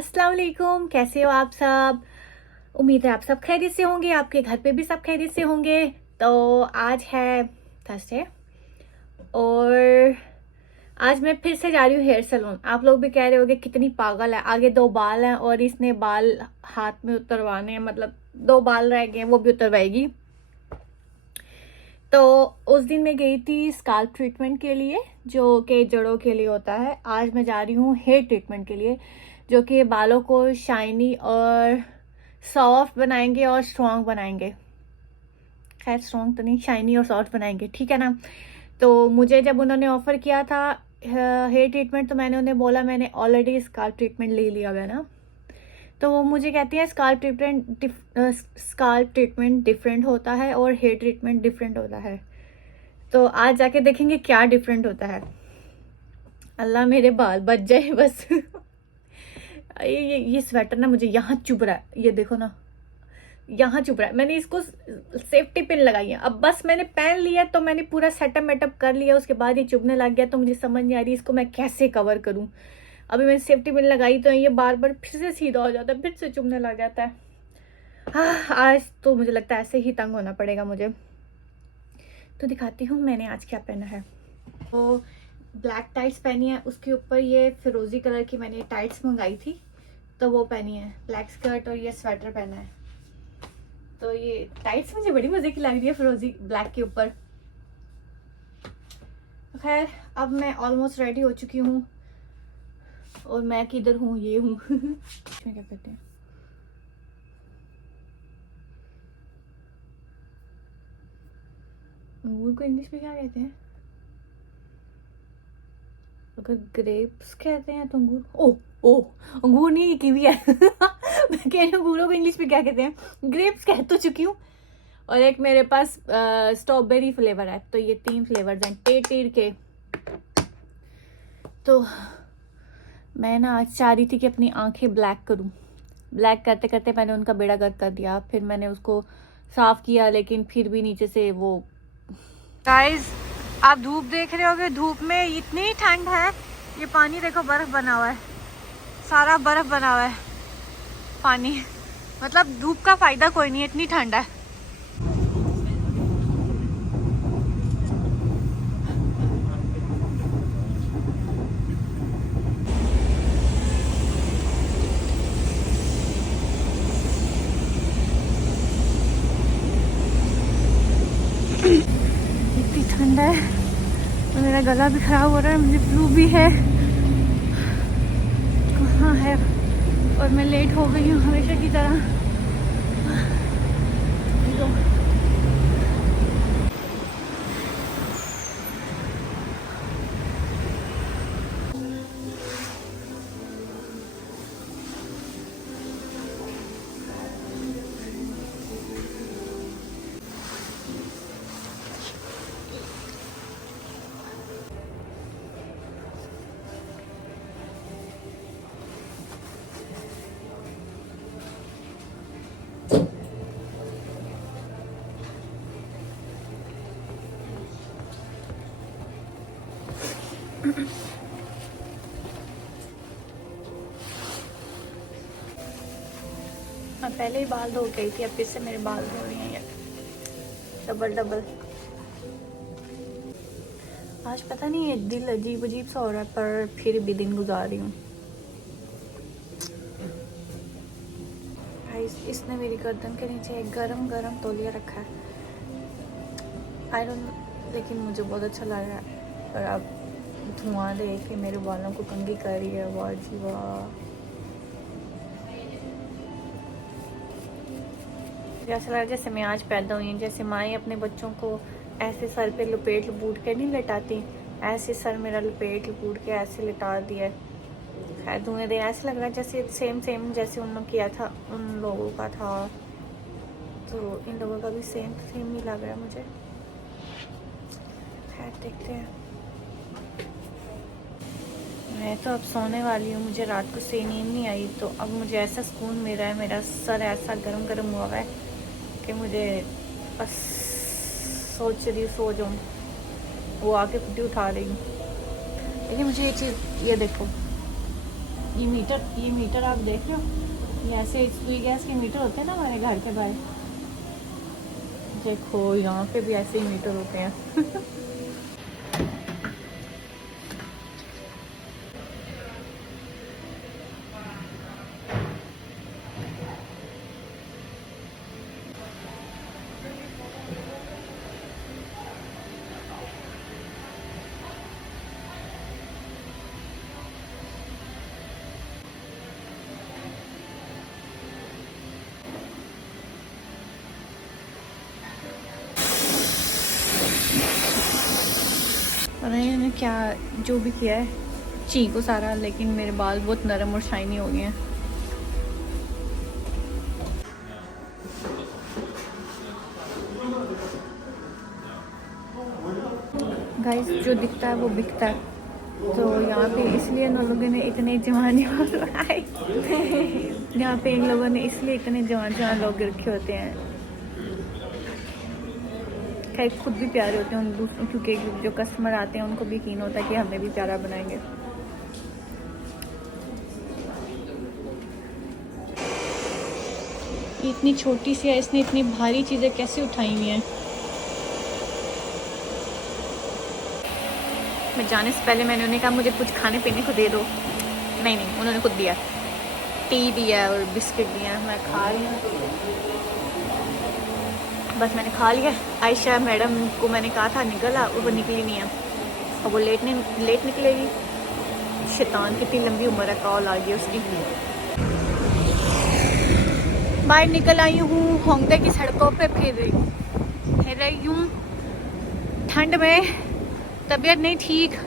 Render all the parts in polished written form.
अस्सलाम वालेकुम, कैसे हो आप सब? उम्मीद है आप सब खैरियत से होंगे, आपके घर पे भी सब खैरियत से होंगे। तो आज है थर्सडे और आज मैं फिर से जा रही हूँ हेयर सैलून। आप लोग भी कह रहे होंगे कितनी पागल है, आगे 2 बाल हैं और इसने बाल हाथ में उतरवाने हैं, मतलब 2 बाल रह गए हैं वो भी उतरवाएगी। तो उस दिन मैं गई थी स्काल्प ट्रीटमेंट के लिए, जो कि जड़ों के लिए होता है। आज मैं जा रही हूँ हेयर ट्रीटमेंट के लिए, जो कि बालों को शाइनी और सॉफ्ट बनाएंगे और स्ट्रॉन्ग बनाएंगे। खैर स्ट्रॉन्ग तो नहीं, शाइनी और सॉफ्ट बनाएंगे, ठीक है ना। तो मुझे जब उन्होंने ऑफर किया था हेयर ट्रीटमेंट, तो मैंने उन्हें बोला मैंने ऑलरेडी स्काल्प ट्रीटमेंट ले लिया हुआ है ना। तो वो मुझे कहती है स्काल्प ट्रीटमेंट डिफरेंट होता है और हेयर ट्रीटमेंट डिफरेंट होता है। तो आज जाके देखेंगे क्या डिफरेंट होता है। अल्लाह मेरे बाल बच जाए बस। ये स्वेटर ना मुझे यहाँ चुभ रहा है, ये देखो ना, यहाँ चुभ रहा है। मैंने इसको सेफ्टी पिन लगाई है, अब बस मैंने पहन लिया तो मैंने पूरा सेटअप मेटअप कर लिया, उसके बाद ये चुभने लग गया। तो मुझे समझ नहीं आ रही इसको मैं कैसे कवर करूं। अभी मैंने सेफ्टी पिन लगाई तो ये बार बार फिर से सीधा हो जाता है, फिर से चुभने लग जाता है। आज तो मुझे लगता है ऐसे ही तंग होना पड़ेगा मुझे। तो दिखाती हूँ मैंने आज क्या पहना है। तो ब्लैक टाइट्स पहनी है, उसके ऊपर ये फिरोजी कलर की मैंने टाइट्स मंगाई थी, तो वो पहनी है। ब्लैक स्कर्ट और ये स्वेटर पहना है। तो ये टाइट्स मुझे बड़ी मजे की लग रही है फिरोजी ब्लैक के ऊपर। खैर अब मैं ऑलमोस्ट रेडी हो चुकी हूँ और मैं किधर हूँ, ये हूँ। इसमें क्या कहते हैं, अंगूर को इंग्लिश में क्या कहते हैं? अगर ग्रेप्स कहते हैं तो अंगूर, ओ ओ अंगूर नहीं, ये कीवी है। मैं कह रही हूँ अंगूरों को इंग्लिश में क्या कहते हैं, ग्रेप्स कह तो चुकी हूँ। और एक मेरे पास स्ट्रॉबेरी फ्लेवर है, तो ये 3 फ्लेवर्स हैं टेटीर के। तो मैं ना आज चाह रही थी कि अपनी आंखें ब्लैक करूं। ब्लैक करते करते मैंने उनका बेड़ा गर्क कर दिया, फिर मैंने उसको साफ किया, लेकिन फिर भी नीचे से वो। गाइस आप धूप देख रहे होगे, धूप में इतनी ठंड है। ये पानी देखो बर्फ बना हुआ है, सारा बर्फ बना हुआ है पानी। मतलब धूप का फायदा कोई नहीं है, इतनी ठंड है। इतनी ठंड है और मेरा गला भी खराब हो रहा है, मुझे फ्लू भी है। कहाँ है, और मैं लेट हो गई हूँ हमेशा की तरह। मैं पहले ही बाल धो गई थी, अब फिर से मेरे बाल धो रही हैं ये डबल डबल। आज पता नहीं ये दिल अजीब अजीब सा हो रहा है, पर फिर भी दिन गुजार रही हूँ। इसने मेरी गर्दन के नीचे एक गरम गरम तौलिया रखा है। आई डोंट, लेकिन मुझे बहुत अच्छा लग रहा है। और अब धुआं दे के मेरे बालों को कंघी कर रही है, वाह जी वाह। ऐसा लग रहा है जैसे मैं आज पैदा हुई हूँ, जैसे माएँ अपने बच्चों को ऐसे सर पे लपेट लपूट के नहीं लटाती, ऐसे सर मेरा लपेट लपूट के ऐसे लिटा दिया है। खैर धुएं दे, ऐसे लग रहा है जैसे सेम सेम जैसे उन्होंने किया था उन लोगों का था, तो इन लोगों का भी सेम सेम ही लग रहा है मुझे। खैर देखते हैं। मैं तो अब सोने वाली हूँ, मुझे रात को सही नींद नहीं आई, तो अब मुझे ऐसा सुकून मिल रहा है, मेरा सर ऐसा गरम गरम हुआ है कि मुझे बस सोच रही सो जाऊँ। वो आके फुटी उठा रही हूँ। लेकिन मुझे ये चीज़, ये देखो ये मीटर आप देख लो, ये ऐसे सुई गैस के मीटर होते हैं ना हमारे घर के बाहर। देखो यहाँ पे भी ऐसे ही मीटर होते हैं। पता नहीं मैंने क्या जो भी किया है, चीकू सारा, लेकिन मेरे बाल बहुत नरम और शाइनी हो गए हैं। गाइस जो दिखता है वो बिकता है, तो यहाँ पे इसलिए इन लोगों ने इतने जवान आए यहाँ पे इन लोगों ने इसलिए इतने जवान लोग रखे होते हैं। खैर खुद भी प्यारे होते हैं उन दूसरों, क्योंकि जो कस्टमर आते हैं उनको भी यकीन होता है कि हमें भी प्यारा बनाएंगे। इतनी छोटी सी है, इसने इतनी भारी चीज़ें कैसे उठाई हुई हैं। मैं जाने से पहले मैंने उन्हें कहा मुझे कुछ खाने पीने को दे दो, नहीं उन्होंने खुद दिया, टी दिया और बिस्किट दिया। मैं खा रही हूँ, बस मैंने खा लिया। आयशा मैडम को मैंने कहा था निकला, वो निकली नहीं है, और वो लेट निकलेगी। शैतान कितनी लंबी उम्र है, कॉल आ गई उसकी। बाहर निकल आई हूँ, होंगडे की सड़कों पे फिर रही हूँ। ठंड में तबीयत नहीं ठीक,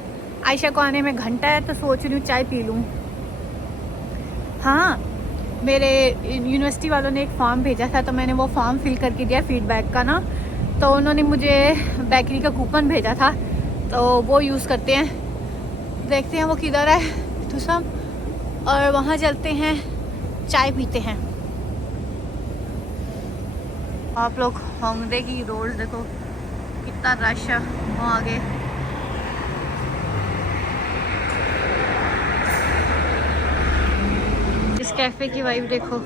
आयशा को आने में घंटा है, तो सोच रही हूँ चाय पी लूँ। हाँ, मेरे यूनिवर्सिटी वालों ने एक फॉर्म भेजा था, तो मैंने वो फॉर्म फिल करके दिया फीडबैक का ना, तो उन्होंने मुझे बेकरी का कूपन भेजा था, तो वो यूज़ करते हैं। देखते हैं वो किधर है तो सब, और वहाँ चलते हैं, चाय पीते हैं। आप लोग होंगडे की रोड देखो, कितना रश है वहाँ आगे। इस कैफ़े की वाइब देखो।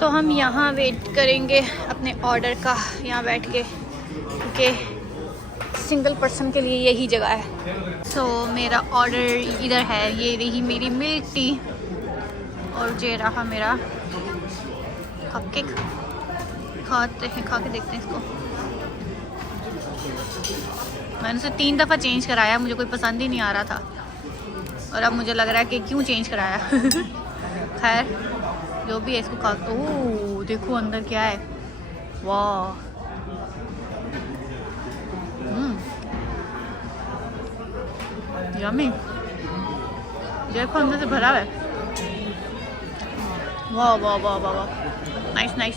तो हम यहाँ वेट करेंगे अपने ऑर्डर का, यहाँ बैठ के, क्योंकि सिंगल पर्सन के लिए यही जगह है। सो मेरा ऑर्डर इधर है, ये रही मेरी मिल्क टी, और ये रहा मेरा कपकेक। खाते हैं, खा के देखते हैं इसको। मैंने उसे 3 दफ़ा चेंज कराया, मुझे कोई पसंद ही नहीं आ रहा था, और अब मुझे लग रहा है कि क्यों चेंज कराया। खैर जो भी है, इसको खा। ओह देखो अंदर क्या है, वाह। यम्मी, देखो अंदर से भरा है। वाह वाह वाह वाह वाह, नाइस नाइस।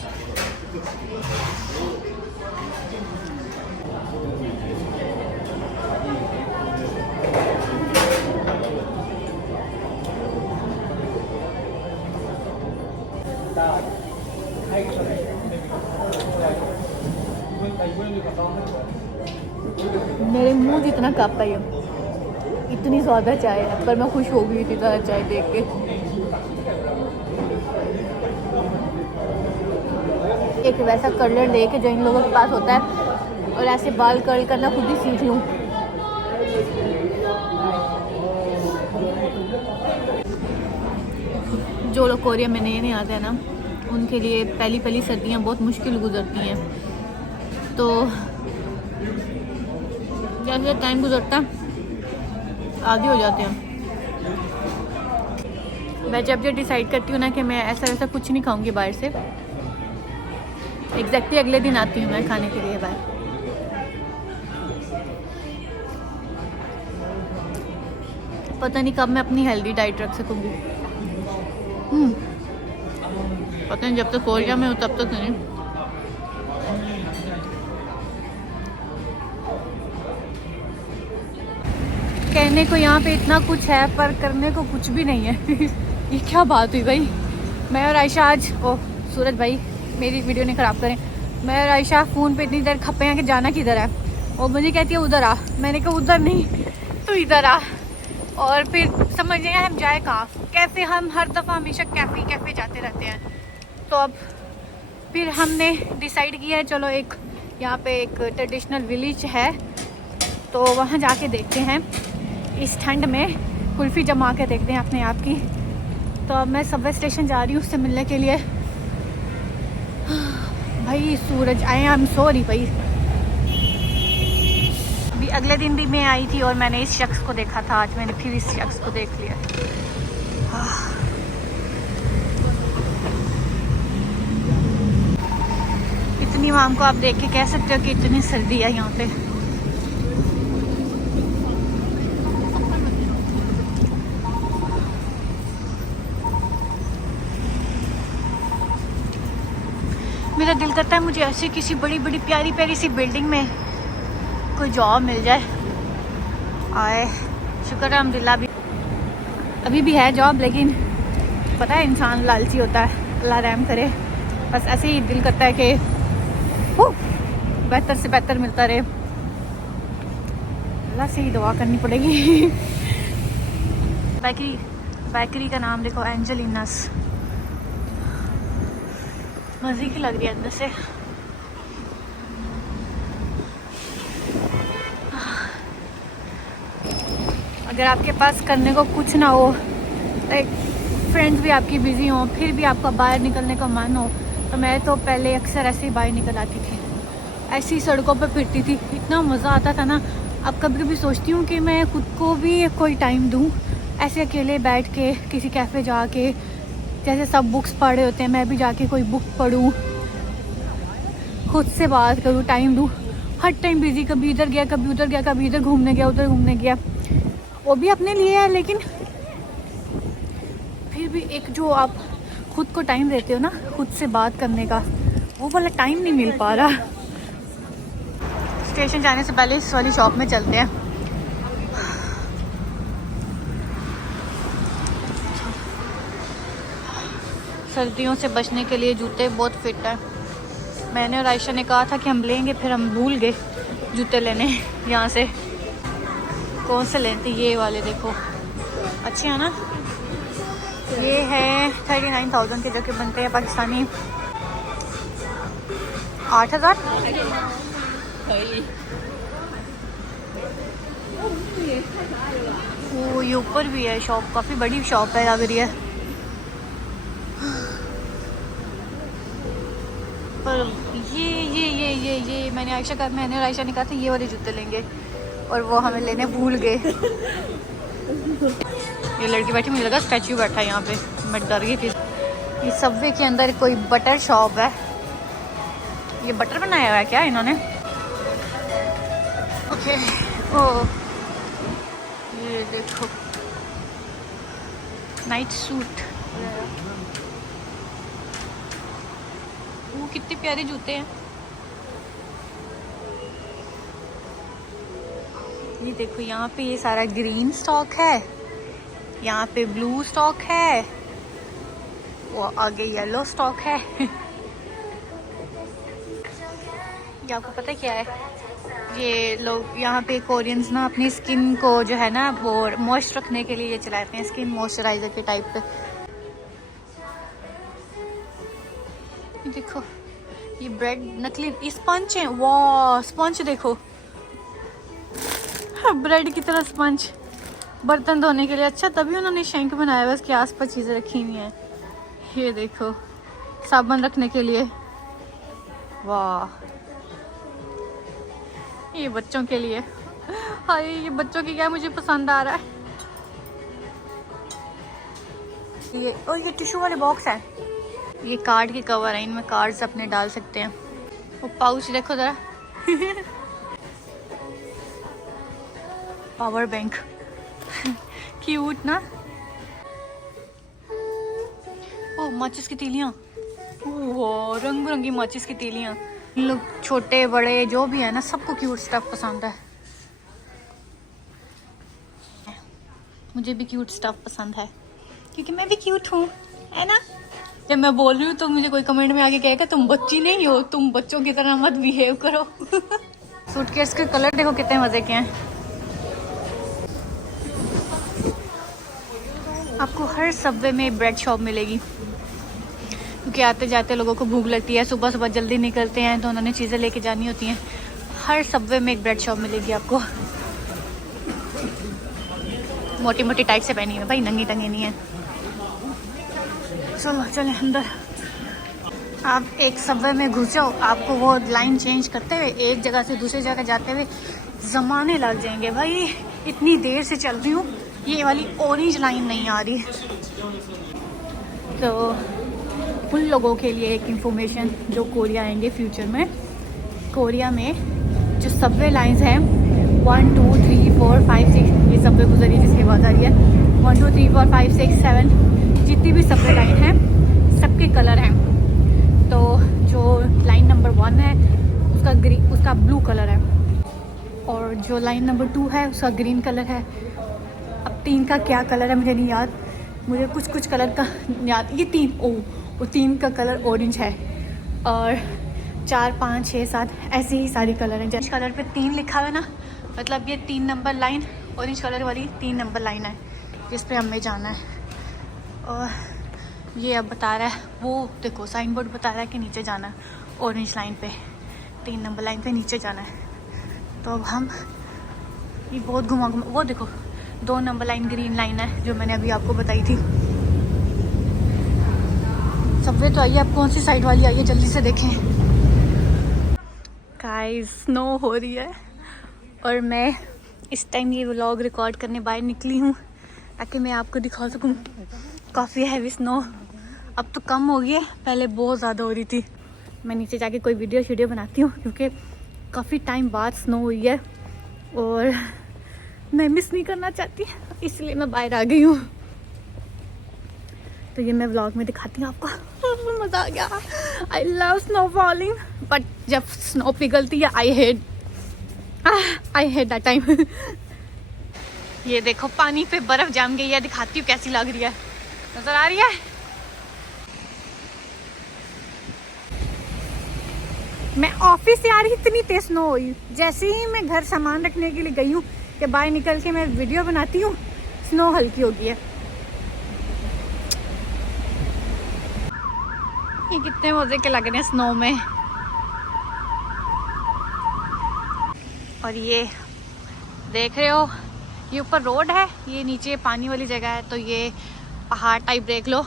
मेरे मुंह जितना काँपता है, इतनी ज़्यादा चाय है, पर मैं खुश हो गई इतनी ज़्यादा चाय देख के। एक वैसा कर्लर लेके जो इन लोगों के पास होता है, और ऐसे बाल कर्ल करना खुद ही सीख लूँ। जो लोग कोरिया में नहीं आते हैं ना, उनके लिए पहली सर्दियाँ बहुत मुश्किल गुजरती हैं। तो जैसे टाइम गुजरता आगे हो जाते हैं। मैं जब डिसाइड करती हूँ ना कि मैं ऐसा वैसा कुछ नहीं खाऊंगी बाहर से, एग्जैक्टली अगले दिन आती हूँ मैं खाने के लिए बाहर। पता नहीं कब मैं अपनी हेल्दी डाइट रख सकूँगी। पता नहीं, जब तक कोरिया में हूँ तब तक नहीं। कहने को यहाँ पे इतना कुछ है, पर करने को कुछ भी नहीं है। ये क्या बात हुई भाई। मैं और आयशा आज, ओह सूरज भाई मेरी वीडियो नहीं ख़राब करें। मैं और आयशा फ़ोन पे इतनी देर खपे हैं कि जाना किधर है, और मुझे कहती है उधर आ। मैंने कहा उधर नहीं तो इधर आ। और फिर समझ नहीं आया हम जाए कहाँ। कैफ़े, हम हर दफ़ा हमेशा कैफ़े जाते रहते हैं। तो अब फिर हमने डिसाइड किया है चलो एक यहाँ पे एक ट्रेडिशनल विलेज है तो वहाँ जाके देखते हैं। इस ठंड में कुल्फ़ी जमा के देखते हैं अपने आप की। तो अब मैं सबवे स्टेशन जा रही हूँ उससे मिलने के लिए। भाई सूरज, आई एम सॉरी भाई। अभी अगले दिन भी मैं आई थी और मैंने इस शख्स को देखा था, आज मैंने फिर इस शख्स को देख लिया। इतनी वाम को आप देख के कह सकते हो कि इतनी सर्दी है यहाँ पे। मेरा दिल करता है मुझे ऐसी किसी बड़ी बड़ी प्यारी प्यारी सी बिल्डिंग में कोई जॉब मिल जाए। आए शुक्र है अल्हम्दुलिल्लाह अभी भी है जॉब, लेकिन पता है इंसान लालची होता है, अल्लाह रहम करे। बस ऐसे ही दिल करता है कि बेहतर से बेहतर मिलता रहे। अल्लाह से ही दुआ करनी पड़ेगी। बेकरी का नाम देखो, एंजेलिनास। मज़े की लग रही है अंदर से। अगर आपके पास करने को कुछ ना हो, लाइक फ्रेंड्स भी आपकी बिज़ी हों, फिर भी आपका बाहर निकलने का मन हो, तो मैं तो पहले अक्सर ऐसे ही बाहर निकल आती थी, ऐसी सड़कों पर फिरती थी। इतना मज़ा आता था ना। अब कभी कभी सोचती हूँ कि मैं खुद को भी कोई टाइम दूँ, ऐसे अकेले बैठ के किसी कैफ़े जाके, जैसे सब बुक्स पढ़ रहे होते हैं मैं भी जाके कोई बुक पढूँ, खुद से बात करूँ, टाइम दूँ। हर टाइम बिज़ी, कभी इधर गया कभी उधर गया, कभी इधर घूमने गया उधर घूमने गया। वो भी अपने लिए है, लेकिन फिर भी एक जो आप खुद को टाइम देते हो ना, खुद से बात करने का, वो वाला टाइम नहीं मिल पा रहा। स्टेशन जाने से पहले इस वाली शॉप में चलते हैं। सर्दियों से बचने के लिए जूते बहुत फिट है। मैंने और आयशा ने कहा था कि हम लेंगे, फिर हम भूल गए जूते लेने। यहाँ से कौन से लेते, ये वाले देखो अच्छे हैं ना। ये है 39,000 के, जो कि बनते हैं पाकिस्तानी 8,000। वो ये ऊपर भी है शॉप, काफ़ी बड़ी शॉप है लग रही है। पर ये मैंने और आयशा ने कहा था ये वाले जूते लेंगे, और वो हमें लेने भूल गए। ये लड़की बैठी, मुझे लगा स्टैचू बैठा है यहाँ पे, मैं डर गई थी। ये सबवे के अंदर कोई बटर शॉप है। ये बटर बनाया हुआ है क्या इन्होंने? ओके। ओ ये देखो नाइट सूट, वो कितने प्यारे जूते हैं। ये देखो यहाँ पे ये सारा ग्रीन स्टॉक है, यहाँ पे ब्लू स्टॉक है, वो आगे येलो स्टॉक है। ये आपको पता है क्या है? ये लोग यहाँ पे कोरियंस ना अपनी स्किन को जो है ना वो मॉइस्ट रखने के लिए ये चलाते हैं, स्किन मॉइस्चराइजर के टाइप पे। देखो ये ब्रेड नकली स्पंज है, वाह स्पंज देखो, ब्रेड की तरह स्पंज, बर्तन धोने के लिए। अच्छा तभी उन्होंने शेंक बनाया हुआ, उसके आसपास चीज़ें रखी हुई हैं। ये देखो साबुन रखने के लिए, वाह। ये बच्चों के लिए, हाय ये बच्चों की क्या मुझे पसंद आ रहा है। ये और ये टिश्यू वाले बॉक्स है, ये कार्ड के कवर है, इनमें कार्ड्स अपने डाल सकते हैं। वो पाउच देखो ज़रा। पावर बैंक क्यूट ना। ओ माचिस की तीलियाँ, ओह रंग बिरंगी माचिस की तीलियाँ। लोग छोटे बड़े जो भी है ना, सबको क्यूट स्टफ पसंद है। मुझे भी क्यूट स्टफ पसंद है क्योंकि मैं भी क्यूट हूँ, है ना। जब मैं बोल रही हूँ तो मुझे कोई कमेंट में आके कहेगा तुम बच्ची नहीं हो, तुम बच्चों की तरह मत बिहेव करो। सूटकेस के कलर देखो कितने मजे के हैं। आपको हर सबवे में ब्रेड शॉप मिलेगी, क्योंकि आते जाते लोगों को भूख लगती है, सुबह सुबह जल्दी निकलते हैं तो उन्होंने चीज़ें लेके जानी होती हैं। हर सबवे में एक ब्रेड शॉप मिलेगी आपको। मोटी मोटी टाइट से पहनी है भाई, नंगी टंगी नहीं है। चलो चले अंदर। आप एक सबवे में घुस जाओ, आपको वो लाइन चेंज करते हुए एक जगह से दूसरी जगह जाते हुए ज़माने लग जाएंगे भाई। इतनी देर से चल रही हूँ, ये वाली ऑरेंज लाइन नहीं आ रही। तो उन लोगों के लिए एक इंफॉर्मेशन जो कोरिया आएंगे फ्यूचर में, कोरिया में जो सबवे लाइंस हैं 1 2 3 4 5 6, ये सबवे गुजरी जिसके बाद आ रही है 1 2 3 4 5 6 7, जितनी भी सबवे लाइन हैं सबके कलर हैं। तो जो लाइन नंबर 1 है उसका ब्लू कलर है, और जो लाइन नंबर 2 है उसका ग्रीन कलर है। अब 3 का क्या कलर है मुझे नहीं याद, मुझे कुछ कलर का याद। ये 3 का कलर ऑरेंज है, और 4 5 6 7 ऐसे ही सारी कलर हैं। जिस कलर पे 3 लिखा हुआ है ना, मतलब ये 3 नंबर लाइन, ऑरेंज कलर वाली 3 नंबर लाइन है जिस पे हमें जाना है। और ये अब बता रहा है, वो देखो साइन बोर्ड बता रहा है कि नीचे जाना है, ऑरेंज लाइन पे 3 नंबर लाइन पे नीचे जाना है। तो अब हम ये बहुत घुमा वो देखो 2 नंबर लाइन ग्रीन लाइन है जो मैंने अभी आपको बताई थी। सबवे तो आइए, आप कौन सी साइड वाली आइए जल्दी से देखें। गाइस स्नो हो रही है और मैं इस टाइम ये व्लॉग रिकॉर्ड करने बाहर निकली हूँ ताकि मैं आपको दिखा सकूँ। काफ़ी हैवी स्नो, अब तो कम हो गई है, पहले बहुत ज़्यादा हो रही थी। मैं नीचे जाके कोई वीडियो बनाती हूँ क्योंकि काफ़ी टाइम बाद स्नो हुई है और मैं मिस नहीं करना चाहती, इसलिए मैं बाहर आ गई हूँ। तो ये मैं व्लॉग में दिखाती हूँ आपको। मज़ा आ गया। I love snow falling, but जब स्नो पिघलती है आई हेट दैट टाइम। ये देखो पानी पे बर्फ जम गई है, दिखाती हूँ कैसी लग रही है, नजर आ रही है। मैं ऑफिस से आ रही इतनी तेज स्नो हुई, जैसे ही मैं घर सामान रखने के लिए गई हूँ कि बाहर निकल के मैं वीडियो बनाती हूँ, स्नो हल्की हो गई है। ये कितने मजे के लग रहे हैं स्नो में। और ये देख रहे हो, ये ऊपर रोड है, ये नीचे पानी वाली जगह है, तो ये पहाड़ टाइप देख लो,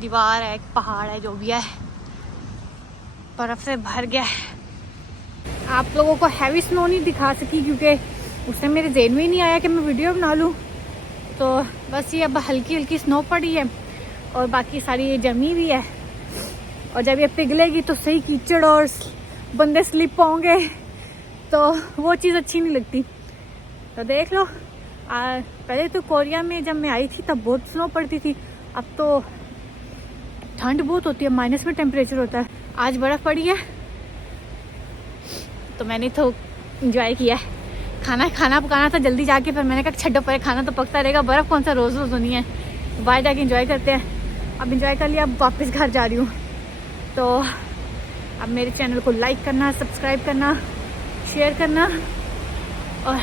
दीवार है, पहाड़ है, जो भी है बर्फ से भर गया है। आप लोगों को हैवी स्नो नहीं दिखा सकी क्योंकि उसने मेरे जेहन में ही नहीं आया कि मैं वीडियो बना लूँ। तो बस ये अब हल्की हल्की स्नो पड़ी है और बाकी सारी ये जमी हुई है, और जब ये पिघलेगी तो सही कीचड़ और बंदे स्लिप होंगे, तो वो चीज़ अच्छी नहीं लगती। तो देख लो, पहले तो कोरिया में जब मैं आई थी तब बहुत स्नो पड़ती थी, अब तो ठंड बहुत होती है, माइनस में टेम्परेचर होता है। आज बर्फ़ पड़ी है तो मैंने तो इंजॉय किया है। खाना पकाना था जल्दी जाके, पर मैंने कहा छड्डो परे, खाना तो पकता रहेगा, बर्फ़ कौन सा रोज़ रोज़ होनी है, बाहर जाके इंजॉय करते हैं। अब इंजॉय कर लिया, अब वापस घर जा रही हूँ। तो अब मेरे चैनल को लाइक करना, सब्सक्राइब करना, शेयर करना और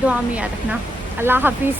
दुआ में याद रखना। अल्लाह हाफिज़।